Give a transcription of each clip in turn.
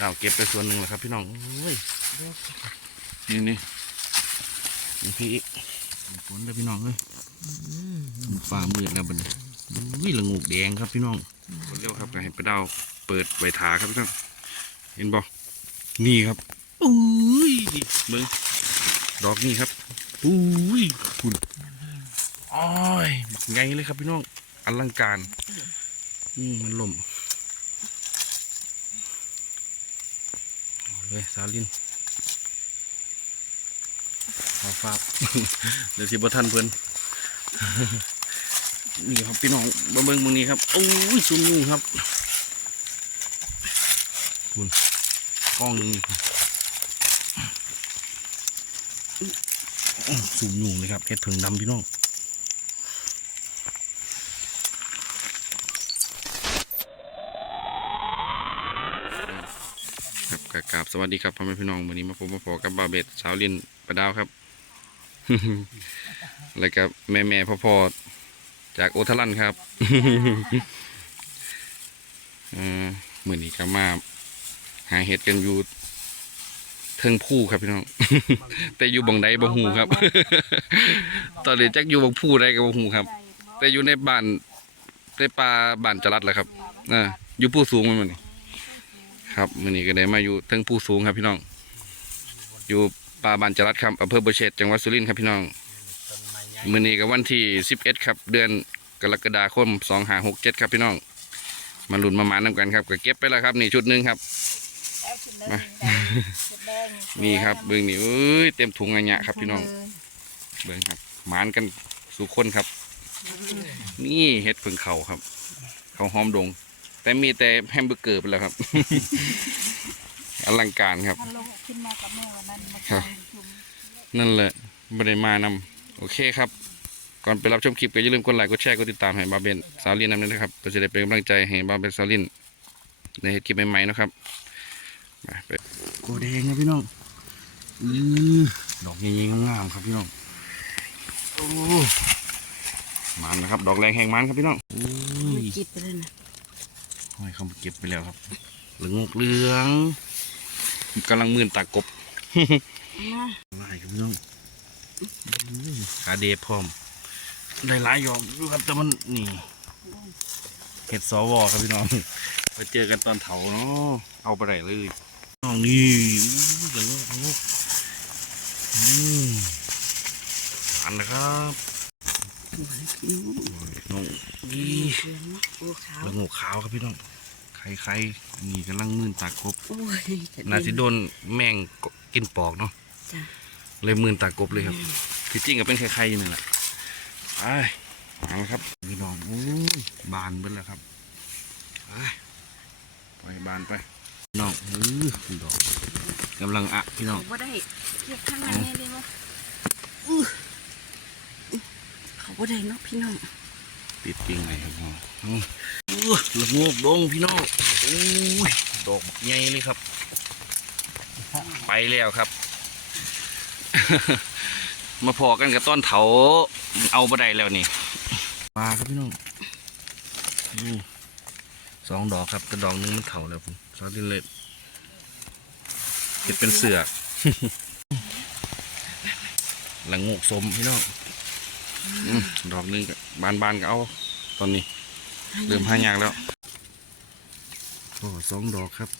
ดาวเก็บไปส่วนหนึ่งแล้วครับ พี่น้องโอ้ยนี่นี่นี่พี่ฝนเลยพี่น้องเอ้ยฝ่ามืดแล้วบัดนี้อุ้ยละงูกแดงครับพี่น้องคนเร็วครับก็ให้ปลาดาวเปิดไวถาครับพี่น้องเห็นบ่นี่ครับอุ้ยนี่เบิ่งดอกนี่ครับอุ้ยคุณอ้อยไงเลยครับพี่น้องอลังการ อืมมันล่ม เลยสาลินขอฟ้าเดี๋ยวสิบ่ทันเพิ่อนนี่ครับพี่น้องมาเบิงมึงนี้ครับโอ้ยซุ่มยุ่งครับคุณกล้องนี่อื้อซุ่มยุงเลยครับเห็ดเผิงดำพี่น้องครับกราบส วัสดีครับพ่อแม่พี่น้องวันนี้มาพบมาพอกับบาเบ็ดสาวลินประดาวครับ แล้วก็แม่แม่พ่อพ่อจากโอทารันครับเออมื่อนี้ก็มาหาเห็ดกันอยู่เทิงผู้ครับพี่น้อง แต่อยู่บังใดบังหูครับ ตอนนี้จักอยู่บังผู้ใดกับบังหูครับ แต่อยู่ในบ้านในป่าบ้านจรัดแหละครับอ่าอยู่ผู้สูงมันมันนี่ ครับมื่อนี้ก็ได้มาอยู่เทิงผู้สูงครับพี่น้อง อยู่ป่าบ้านจรัดครับอำเภอบัวเชษจังหวัดสุรินทร์ครับพี่น้องมื่อนี้กับวันที่ 11 ครับ เดือนกรกฎาคม2567 ครับพี่น้อง มาลุ้นมาหมานำกันครับก็เก็บไปแล้วครับนี่ชุดหนึ่งครับมานี่ครับเบื้องนี่เอ้ยเต็มถุงอันเนี้ยครับพี่น้อง เบื้องครับหมานกันสู่คนครับ นี่เห็ดเพิ่งเขาครับ เขาหอมดง แต่มีแต่แฮมเบอร์เกอร์ไปแล้วครับ อลังการครับมันลงขึ้นมากับแม่วันนั้นมาครับชุมนั่นแหละไม่ได้มานำโอเคครับ ก่อนไปรับชมคลิปก็อย่าลืมกดไลค์กดแชร์กดติดตามให้บาเบนสาวลินนำด้วยนะครับเพื่อจะได้เป็นกำลังใจให้บาเบนสาวลินในคลิปใหม่ๆนะครับมาไปโกแดงครับพี่น้องอือดอกใหญ่ๆงามๆครับพี่น้องโอ้มันนะครับ ดอกแรงแห่งมันครับพี่น้องโอ้ยจิตไปเลยนะ ห้อยเขามาเก็บไปแล้วครับ เหลืองอกเหลืองกำลังมื่นตากบมาลายครับพี่น้องอื้อขาเดฟพร้อม ได้หลายอยอมดูครับแต่มันนี่เห็ดสวครับพี่น้องไปเจอกันตอนเถาเนาะเอาไปไหนเลยน้องนี่อู้เหลืองอกเหลืองอกอืมอันนะครับ น้องนี่เหลืองนะโอ้ขาวเหลืองอกขาวครับพี่น้องใครใครๆนี่กำลังมื่นตากบโอ้ยจะนาสิโดนแมงกินปอกเนาะจ้ะเลยมื่นตากบเลยครับที่จริงก็เป็นใครๆอยู่นี่แหละไปมาแล้วครับพี่น้องโอ้ยบานเบิ้แล้วครับไปปล่อยบานไปพี่น้องเออดอกกำลังอะพี่น้องเขาบ่ได้เทียบข้างในแน่เลยวะอื้อเขา บ่ได้เนาะพี่น้องติดจริงเลยครับพี่น้องอื้ออื้อละงกดงพี่น้องโอ้ยดอกใหญ่เลยครับ ไปแล้วครับ มาพอกันกับต้นเถาเอาบ่ได้แล้วนี่มาครับพี่น้องสองดอกครับแต่ดอกหนึงมันเถาแล้วผมซอสดินเลยเก็บเป็นเสือกหลังงกสมพี่น้อง ดอกหนึงก็บานบานๆก็เอา ตอนนี้ เริ่มหายากแล้วโอ้สองดอกครับ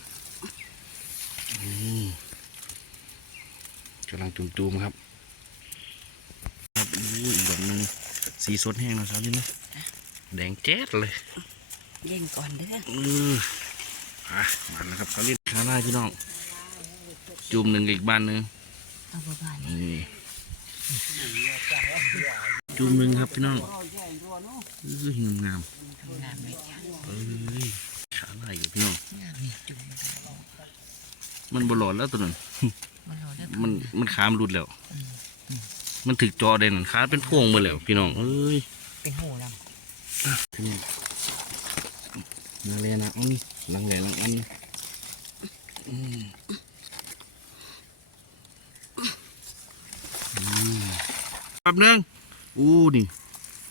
อืมกำลังจุ่มๆครับ ครับอู้อีกดอกหนึงสีสดแห้งแล้วครับนี่นะแดงแจ๊ดเลยเล่นก่อนเด้อเอออะมาแล้วครับเขาเล่นข้างหน้าพี่น้อง จุ่มหนึ่งอีกบ้านหนึ่งเอาบ่บ้านนี่ จุ่มหนึ่งครับพี่น้องเอองามทำงานไม่ยากๆเอ้ยขาหน้าอยู่พี่น้อง งานนี่จุ่มมันบหลอดแล้วตัวนั้นมารอได้มันมันขามนหลุดแล้ว มันถึกจอเด่นนขาเป็นพวงหมาแล้ว พี่น้อง เอ้ยเป็นหูแล้วพี่น้องนาเลนะเอานี่หลังแหลหลังอันนี้อืมอืมแป๊บนึง อู้นี่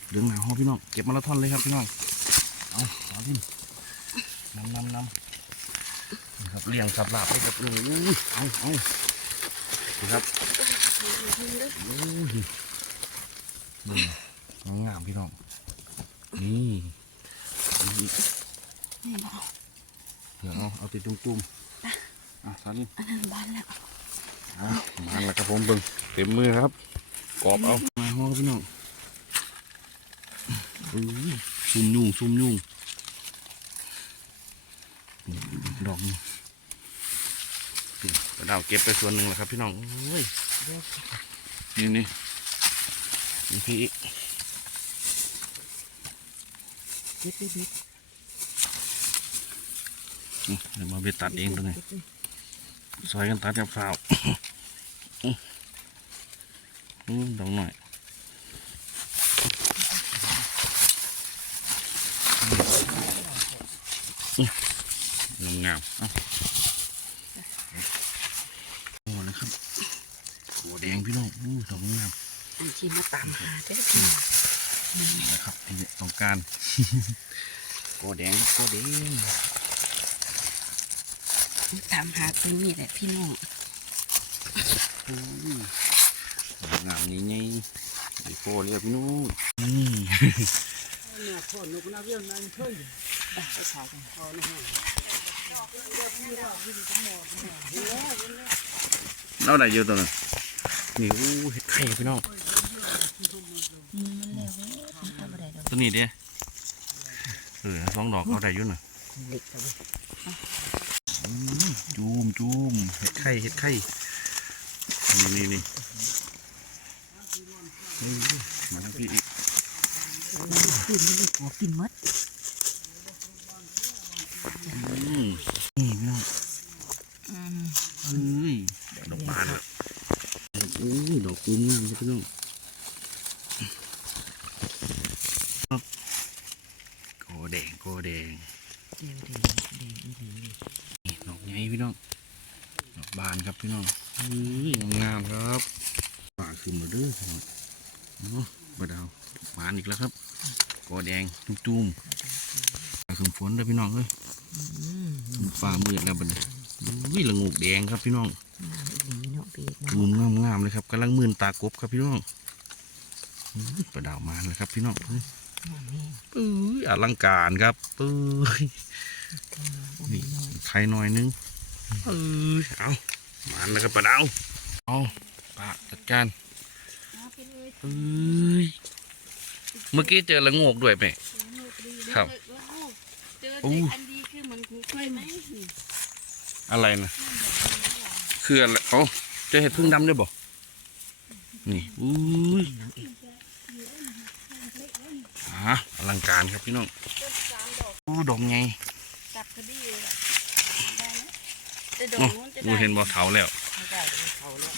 เรื่องหนาห้อพี่น้องเก็บมาละท่อนเลยครับพี่น้องเอาเอาที่นำนำนำอืนะครับเลี้ยงสับลาบให้กับลุงอุ้ยเอาเอาดูครับอุ้ยนี่งามๆพี่น้องนี่นี่นี่บอกเดี๋ยวเอาเอาติดจุ่มๆอะสาลินอันนั้นบ้านแล้วอะมาแล้วครับผมเบิ่งเต็มมือครับกรอบเอามาห้องครับพี่น้อง อุ้ยซุ่มยุ่งซุ่มยุ่งนี่ดอกนี่กระดาวเก็บไปส่วนหนึ่งแล้วครับ พี่น้องโอ้ยนี่นี่นี่พี่อีกบิ๊กบิ๊กบิ๊กนี่เดี๋ยวมาไปตัดเองตัวนี้ซอยกันตัดกับฝ้าวอืมดอกหน่อยอืม งามๆเอ้าโอ้นะครับหัวแดงพี่น้องอู้ดอกงามอันที่มาตามหาได้อพี่น้องนะครับนี่ต้องการโกแดงโกแดงมาตามหาตัวนี้แหละพี่น้องอู้งามนี่ไงไอ้โฟเรียกพี่นู้นอืมไปขายกัน เราได้เยอะตัวนั้นนี่อู้เห็ดไข่พี่น้องมันแล้วมันเอาบ่ได้อกตัวนี้เด้เออสองดอกเอาได้อยู่หน่ะจูมจูมเห็ดไข่เห็ดไข่นี่นี่นี่นี่มาทั้งพี่อีก ขึ้นหัวกินหมดนี่พี่น้องอืมเอ้ยดอกบานเลยโอ้ยดอกตูมงามพี่น้องครับโกแดงโกแดงเดี๋ยวเดี๋ยวเดี๋ยวอีหลีนี่ดอกใหญ่พี่น้องดอกบานครับพี่น้องเอ้ยงามครับป่าขึ้นมาเด้อพี่น้องโอ้บดาวบานอีกแล้วครับ โกแดงตุ้มๆป่าขึ้นฝนเด้อพี่น้องเอ้ยอืมฝ่ามืดแล้วบัดนี้อุ้ยละงูกแดงครับพี่น้องงามอีหลีเนาะพี่เนาะตูมงามงามๆเลยครับกำลังมื่นตากบครับพี่น้องอุ้ยประดาวมาเลยครับพี่น้องเอ้ยงามแห้งปื้ยอลังการครับปื้ยบ่มีน้อยไข่หน่อยนึงเอ้ยเอามาแล้วครับประดาวเอาปะจัดการปื้ย เมื่อกี้เจอละโงกด้วยไหม ครับ เจออู้เด็กอันดีคือมันคงเคยไหมอะไรนะคืออะไรเอ้าเจอเห็ดพึ่งดำด้วยบ่นี่อุ้ยอะอลังการครับพี่น้องอู้ดอกไงจับพอดีเลยล่ะได้ไหมแต่ดอกโอ้นู้นจะกูได้เห็นบ่เถาแล้วไม่ได้ไม่เขาแล้ว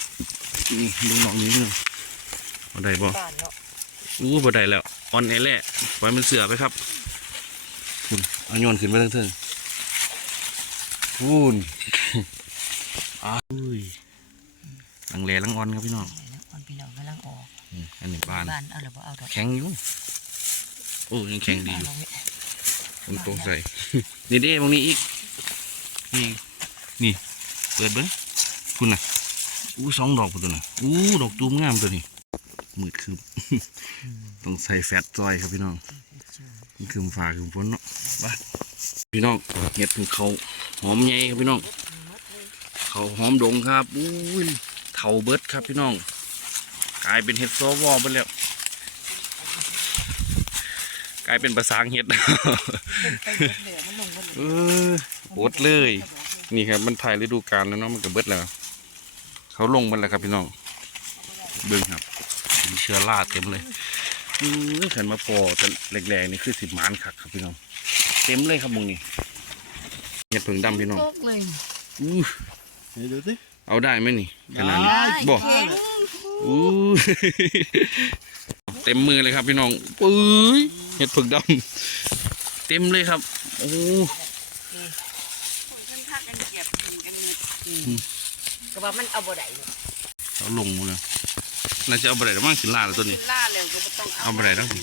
นี่ดูดอกนี้พี่น้องบ่ได้บ่บ้านเนาะอู้บ่ได้แล้ว ออนแอร์แหละปล่อยมันเสือไปครับคุณเอาโยนขึ้นไปทั้งเทิงพูนอ้าวอุ้ยลังเลลังออนครับพี่น้องแล้วคนพี่น้องกำลังออกอืมอันหนึ่งบานบ้านเอาหรือเปล่าเอาดอกแข็งอยู่โอ้ยังแข็งดีอยู่เาไว้ผมตรงใส่นี่เด้ตรงนี้อีกนี่นี่เปิดเบิ้งคุณน่ะอู้สองดอกพุ่นตัวน่ะอู้ดอกตูมงามตัวนี้ มืดคืบต้องใส่แฟตซอยครับพี่น้องมันคืมฟ้าคืมฝนเนาะบ้าพี่น้องเห็ดถึงเขาหอมใหญ่ครับพี่น้อง เขาหอมดงครับอู้ยเถาเบิดครับพี่น้อง กลายเป็นเห็ดซอวอไปแล้ว กลายเป็นภาษางเห็ดเอออโอดเลย นี่ครับมันถ่ายฤดูกาลแล้วเนาะมันก็เบิดแล้ว เขาลงมันแล้วครับพี่น้องเบิ่งครับ มีเชื้อราเต็มเลยอือขันมาพอแต่แรกๆนี่คือสิบหมานคักครับพี่น้อง เต็มเลยครับมึงนี่เห็ดผึ่งดำพี่น้องโลกเลยอู้ไหนดูสิเอาได้ไหมนี่ขนาดนี้ได้บอกแข็งอู้เต็มมือเลยครับพี่น้องปื้ยเห็ดผึ่งดำเต็มเลยครับโอ้ฉันพักกันเก็บกินกันมืดก็ว่ามันเอาบ่ได้เนาะเขาลงหมดเลย น่าจะเอาไปไหนแล้วมั้งสินลาแล้วตัวนี้ล่าแล้วก็บ่ต้องเอาเอาไปไหนแล้วสิ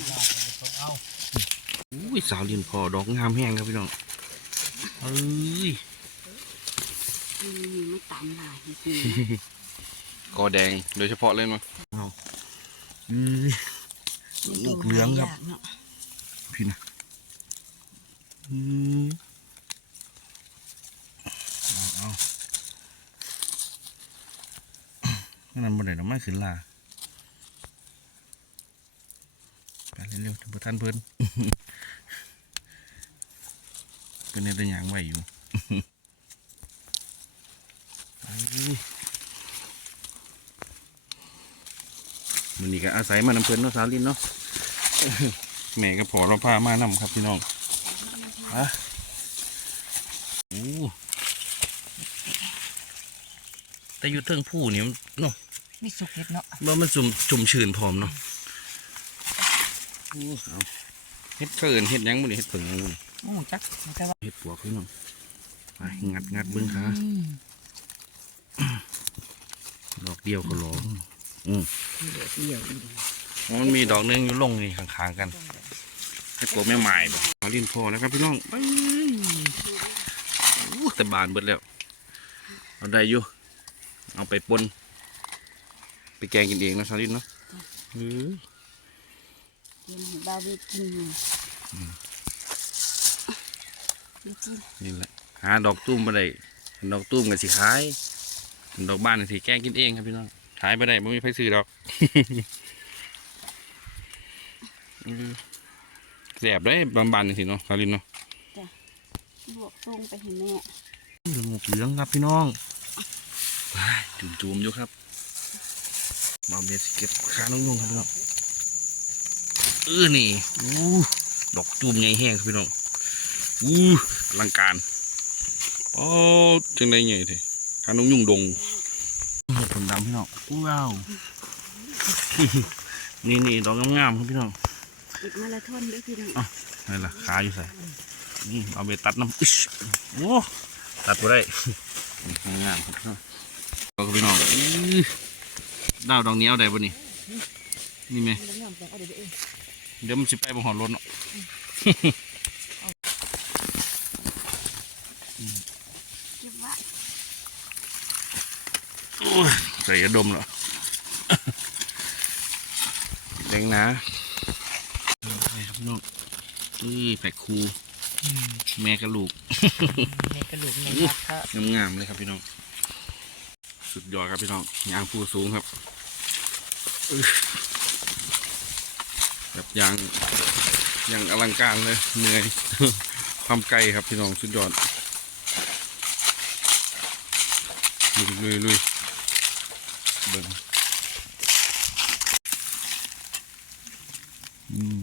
อุ้ยสาวเรียนพอดอกงามแห้งครับพี่น้องเอ้ยนี่ไม่ตามหลายเห็ดนี่กอแดงโดยเฉพาะเลยมั้งอือลูกเหลืองครับยากเนาะพี่นะอืมเอาเอานั่นบ่ได้ดอกไม้ขึ้นลาไป เร็วๆถึงบ่ทันเพิ่นเพิ่นเนี่ยได้หยังไว้อยู่ไปมันนี่ก็อาศัยมานำเพิ่นเนาะสาวลินเนาะแม่ก็พอเราพามานำครับพี่น้องอะโอ้แต่อยู่เทิงผู้นี่มันเนาะมีสุกเห็ดเนาะว่ามันจุ่มจุ่มชื่นพร้อมเนาะโอ้ เอาเฮ็ดเขินเฮ็ดหยังบ่นี่เฮ็ดเผิงหยังบ่นี่โอ้จักแต่ว่าเฮ็ดปวกพี่น้องไปงัดงัดเบิ่งค่ะอืมดอกเดียวก็หลออืมเดี๋ยวเดี๋ยวอีกมันมีดอกหนึงอยู่ลงนี่ข้างๆกันให้ปวกแม่ไม้บ่เอาลิ้นพอแล้วครับพี่น้องไปอู้แต่บานเบิดแล้ว เอาได้อยู่ เอาไปปนไปแกงกินเองนะชาลินเนาะเออ กินให้บาเวกินนี่เวกินนี่แหละหาดอกตุ้มมาได้ดอกตุ้มกับสิขาย ดอกบ้านน่ะสิแกงกินเองครับพี่น้องขายไปได้ไม่มีใครซื้อดอกเออแสบได้บางบานๆสิเนาะชาลินเนาะลวกตรงไปให้แม่เหลืองเหลืองครับพี่น้องจุ่มจุ่มๆอยู่ครับมาเบ็ดสิเก็บขาน้องๆครับพี่น้อง เออนี่อู้ดอกตูมใหญ่แห้งครับพี่น้องอู้อลังการโอ้จังไดใหญ่เถอะขาน้องยุ่งดงผลดำพี่น้องว้าวนี่นี่ดอกงามๆครับพี่น้องอีกมาราธอนเด้วยพี่น้องนี่ล่ะขาอยู่ใส่นี่เอาไปตัดน้ำอิ๊ชโอ้ตัดไปได้นี่งามครับพี่น้องเอาครับพี่น้องอื้อดาวดอกนี้เอาได้บ่นี่นี่ไหมแล้วน้ำแต่ เอาเดี๋ยวเองเดี๋ยวมันสิไปบ่หอดรถเนาะเก็บไว้โอ้ยใส่กระดมเหรอแดงนะนี่ครับพี่น้องอื้อแปลกคูแม่กับลูกในกระดูกในพักก็งามๆเลยครับพี่น้อง สุดยอดครับพี่น้องยางผู้สูงครับอื้อ แบบยางยางอลังการเลยเหนื่อยความไกลครับพี่น้องสุดยอดลุยลุยลุยเบิ่งอืม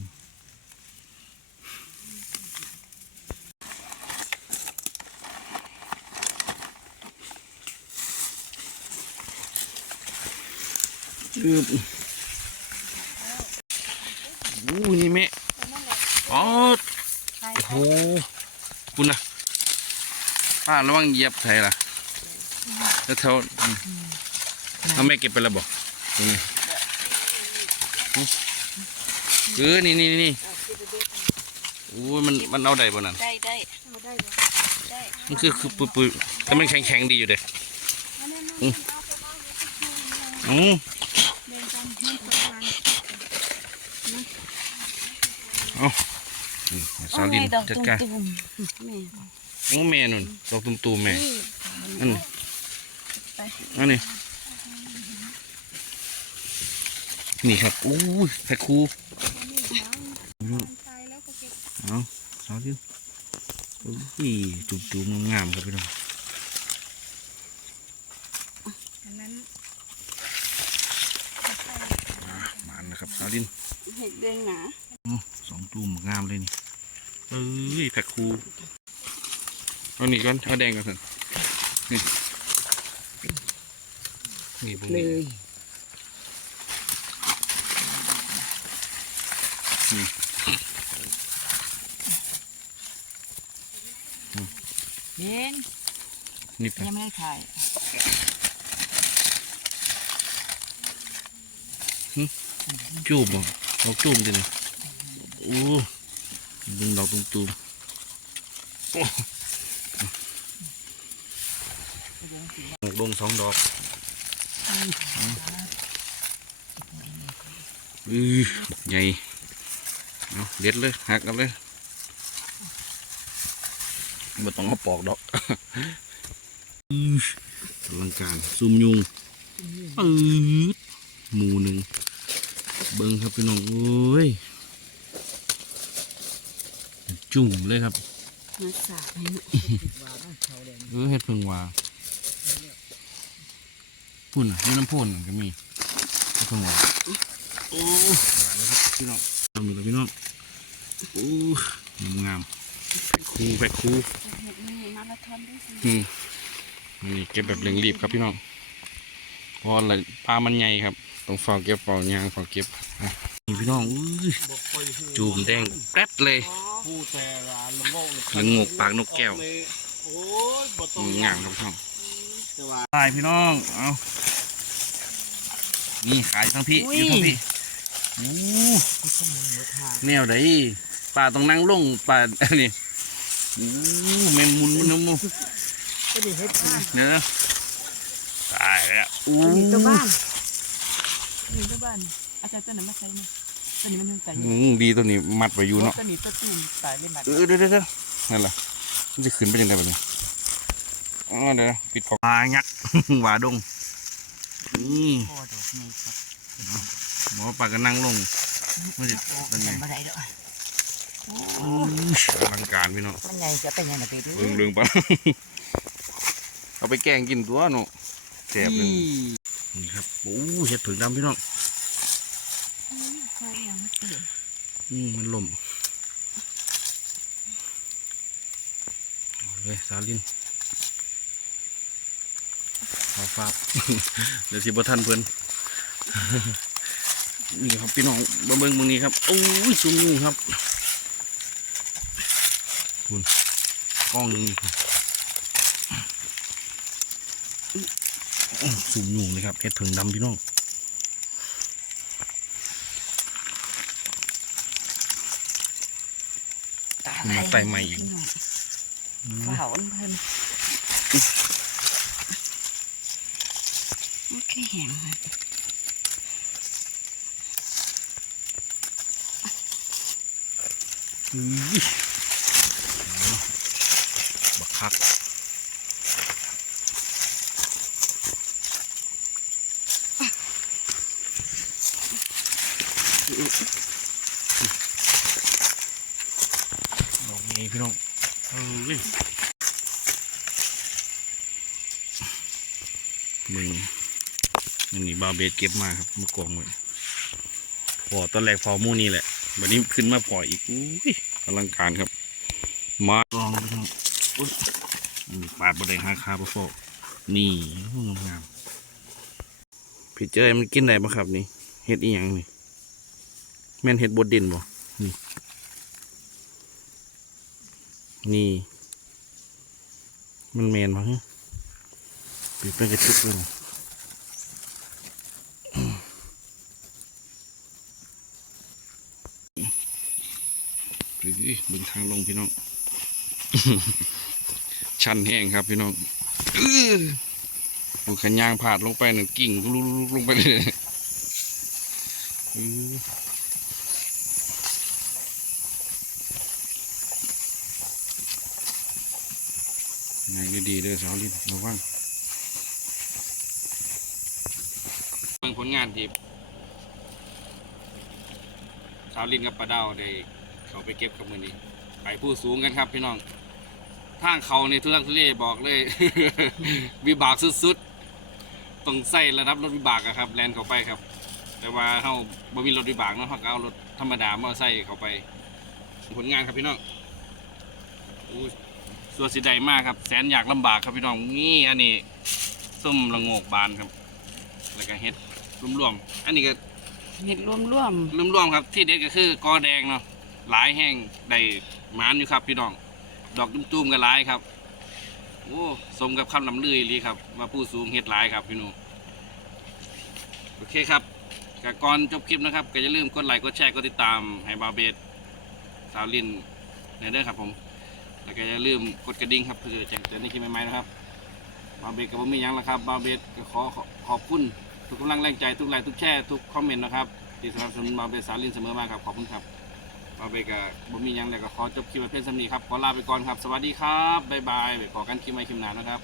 อืบอู้นี่แม่อ๋อ ใช่ โอ้โหคุณนะป้า ระวังเหยียบไทยล่ะแล้วเท่าอืมเอาแม่เก็บไปแล้วบอกตรงนี้อืมเออนี่นี่นี่โอ้ยมันมันเอาได้บ่นั่นได้ได้เอาได้บ่ได้มันคือคือปุยปุยแต่มันแข็งแข็งๆดีอยู่เด้อืมอืมเดินตามน้ำตกมันนี่สาวลินจัดการตุ่ มๆแม่โอ้แม่นุ่นดอกตุ้มตูมๆแม่นี่อันนี้ไปอันนี้นี่ครับอู้ยแพ็คคูตายแล้วก็เก็บเอาสาวดิโอ้ยจุ่มจุ่มๆงามๆครับพี่น้องอันนั้นมานะครับสาวดินเห็ดเด้งหนาอื้อสองตุ่มงามเลยนี่เอ้ยแพ็คคู เอานี่ก่อนเอาแดงก่อนสินี่นี่พวกเลนี้ยเย็นนี่ไปยังไม่ได้ถ่ายจูบบ่ดอกจูบจังเลยโอ้ดึงดอกตุ้มๆ โอ้ลงสองดอกอือใหญ่เอาเด็ดเลยหักกันเลยไม่ต้องเอาปอกดอกอื้ออลังการซุ่มยุงปืดหมูหนึ่งเบิ้งครับพี่น้องโอ้ยจุ่มเลยครับมาสาบให้หนูเออเฮ็ดเพิ่งว่า พุ่นอะนี่น้ำพุ่นก็มีเฮ็ดเพิ่งโอ้หวานเลยครับพี่น้องทำดูเลยพี่น้องโอ้งามงามคูไปคูนี่มาราธอนด้วยสิอืมนี่เก็บแบบเร่งรีบครับพี่น้องพราะอะไรปลามันใหญ่ครับต้องเฝ้าเก็บเฝ้ายางเฝ้าเก็บนี่พี่น้องจูมแดงแป๊ดเลยละละโงงกปากนกแก้วงามครับพี่น้อง ต่ว่าตายพี่น้อง เอานี่ขายทั้งพี่อยู่ทั้งพี่โอ้แนวใดป่าต้องนั่งลงป่า อันนี้โอ้แม่มุนมุนมุนก็ดีเฮ็ดบ้านเนื้อตายแล้วอู้อันนี้ตัวบ้านอันนี้ตัวบ้านอาจารย์ตัวไหนมาใส่เนี่ยตัวนี้มันยังใส่อืมดีตัวนี้มัดไว้อยู่เนาะตัวนี้ตัวตูมตายเลยมัดเออเดี๋ยวเดี๋ยวเดี๋ยวนั่นแหละมันจะขึ้นไปยังไงแบบนี้อ๋อ เดี๋ยวปิดของปลายักษ์หวาดงนี่พอดอกนี่ครับหมอปลาก็นั่งลงมันจะเป็นไงมันบ่ได้ดอกอู้อลังการพี่น้องมันใหญ่จะเป็นยังไงไปดูเรื่องเรื่องปะเอาไปแกงกินตัวเนาะแสบเลยนี่ครับโอ้เห็ดผึ่งดำพี่น้องใช่ยังไม่ตื่นอืมมันล่มเอาเลยสาลิน เอาฟาบเดี๋ยวสิบ่ทันเพิ่นนี่ครับพี่น้องเบิ่งเบิ่งมึงนี้ครับโอ้ยซุ่มยุงครับคุณกล้องหนึงนี่ครับอื้อซุ่มยุงเลยครับเห็ดผึ่งดำพี่น้องมาใส่ใหม่อีกเผาเพิ่น โอเคแห้งเลยอื้อบักคักดอกนี้พี่น้องเอ้ยมึงอันนี้ บาเบสเก็บมาครับมากองไว้พอตอนแรกพอมู่นี่แหละวันนี้ขึ้นมาปล่ออีกอุ้ยอลังการครับ มาลองน้องอุ๊ยอืมปาดบดแดงหาคาปะโฟนี่โอ้งามๆพี่เจอมันกินได้ปะครับนี่เห็ดอีหยังนี่แม่นเห็ดบดดินบ่นี่นี่ มันแมนปะฮะปิดเป็นกระชุกเลยนะหรือ บึงทางลงพี่น้อง ชันแห้งครับพี่น้องดูขันยางผาดลงไปหนึ่งกิ่งลุกๆลงไปเลยอื้อยังดีๆเด้อสาวลินระวังเบิ่งผลงานที่สาวลินกับปลาดาวได้ เขาไปเก็บกับมือนี้ ไปผู้สูงกันครับพี่น้องทางเขาในทุลักทุเลบอกเลย วิบากสุดๆต้องใส่ระดับรถวิบากอะครับแลนเข้าไปครับ แต่ว่าเขาบ่มีรถวิบากเนาะเขาก็เอารถธรรมดามาใส่เข้าไป ผลงานครับพี่น้องอู้ส่วนสีใดมากครับ แสนอยากลำบากครับพี่น้องนี่อันนี้ส้มละโงกบานครับ แล้วก็เห็ดรวมๆอันนี้ก็เห็ดร่วมร่วมรวมๆครับ ที่เด็ดก็คือกอแดงเนาะ หลายแห้งได้หมานอยู่ครับพี่น้อง ดอกตุ้มๆกันหลายครับโอ้สมกับคำลำลือเลยครับว่าผู้สูงเฮ็ดหลายครับพี่นูโอเคครับก็ก่อนจบคลิปนะครับ ก็อย่าลืมกดไลค์กดแชร์กดติดตามให้บาเบสสาวลินในเด้อครับผมแล้วก็อย่าลืมกดกระดิ่งครับเพื่อแจ้งเตือนในคลิปใหม่ๆนะครับบาเบสกับบ่มียังแล้วครับบาเบสก็ขอขอบคุณทุกกำลังแรงใจทุกไลค์ทุกแชร์ทุกคอมเมนต์นะครับที่สนับสนุนบาเบสสาลินเสมอมาครับขอบคุณครับ บาไปกับบ่มีหยังแล้วก็ขอจบคลิปไว้เพียงเท่านี้ครับขอลาไปก่อนครับ สวัสดีครับบ๊ายบายไปขอกันคลิปใหม่คลิปหน้านะครับ